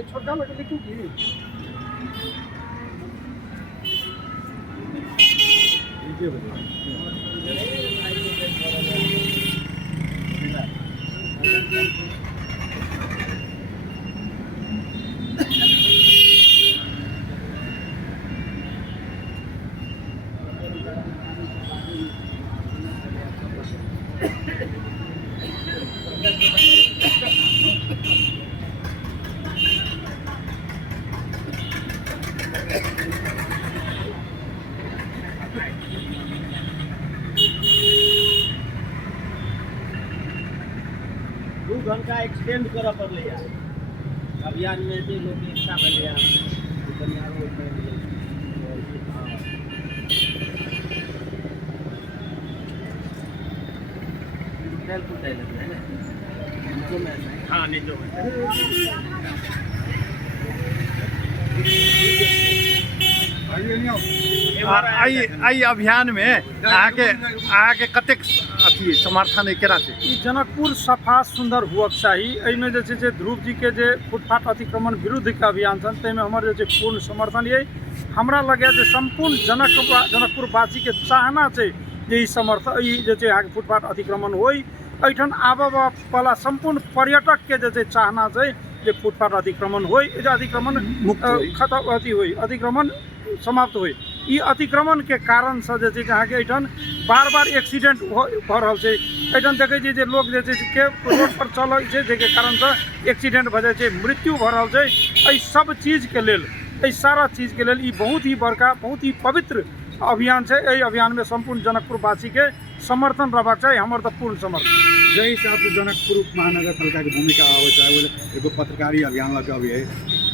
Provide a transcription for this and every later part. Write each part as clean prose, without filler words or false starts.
छोटा में लिखू की दू घंटा एक्सटेंड कर पड़े यार अभियान में भी लोग एकता भले यार हाँ नीचो में आई अभियान में आके कतेक अथी समर्थन है केना छै ई जनकपुर सफा सुंदर हुअक चाही। एहिमे जे छै से ध्रुव जी के जे फुटपाथ अतिक्रमण विरुद्ध के अभियान छन ताहिमे हमर जे छै पूर्ण समर्थन ये। हमरा लगे जे संपूर्ण जनकपुरवासी के चाहना छै जे ई समर्थन ई जे छै अहाँके फुटपाथ अतिक्रमण होई। एहिठाम आबऽ वाला संपूर्ण पर्यटक के जे छै चाहना छै जे फुटपाथ अतिक्रमण होई, अतिक्रमण खत्म अथी होई, अतिक्रमण समाप्त होई। ई अतिक्रमण के कारण से जे छै अहाँके एहिठाम बार बार एक्सीडेंट भऽ रहल छै। एहिठाम देखै छियै जे लोग जे छै के रोड पर चलै छै जाहिके कारण से एक्सीडेंट भऽ जाइ छै, मृत्यु भऽ रहल छै। एहि सब चीज के लेल, एहि सारा चीज के लेल ई बहुत ही बड़का बहुत ही पवित्र अभियान छै। एहि अभियान में संपूर्ण जनकपुरवासी के समर्थन रहबाक चाही। हमर तऽ पूर्ण समर्थन। जै हिसाब से जनकपुर महानगर पालिका के भूमिका आबै चाहे एगो पत्रकारी अभियान लग अभी है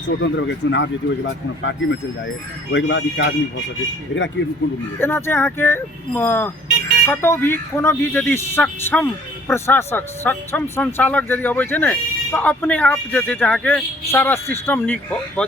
स्वतंत्र के चुनाव जीती ओहिके बाद कोनो पार्टी में चल जाए ओहिके बाद ई काज नहीं भऽ सकै एकरा की कोन रूप मिले एना छै अहाँके कतौ भी कोनो भी यदि सक्षम प्रशासक सक्षम संचालक यदि अबै छै ने तऽ अपने आप जे छै अहाँके सारा सिस्टम नीक भऽ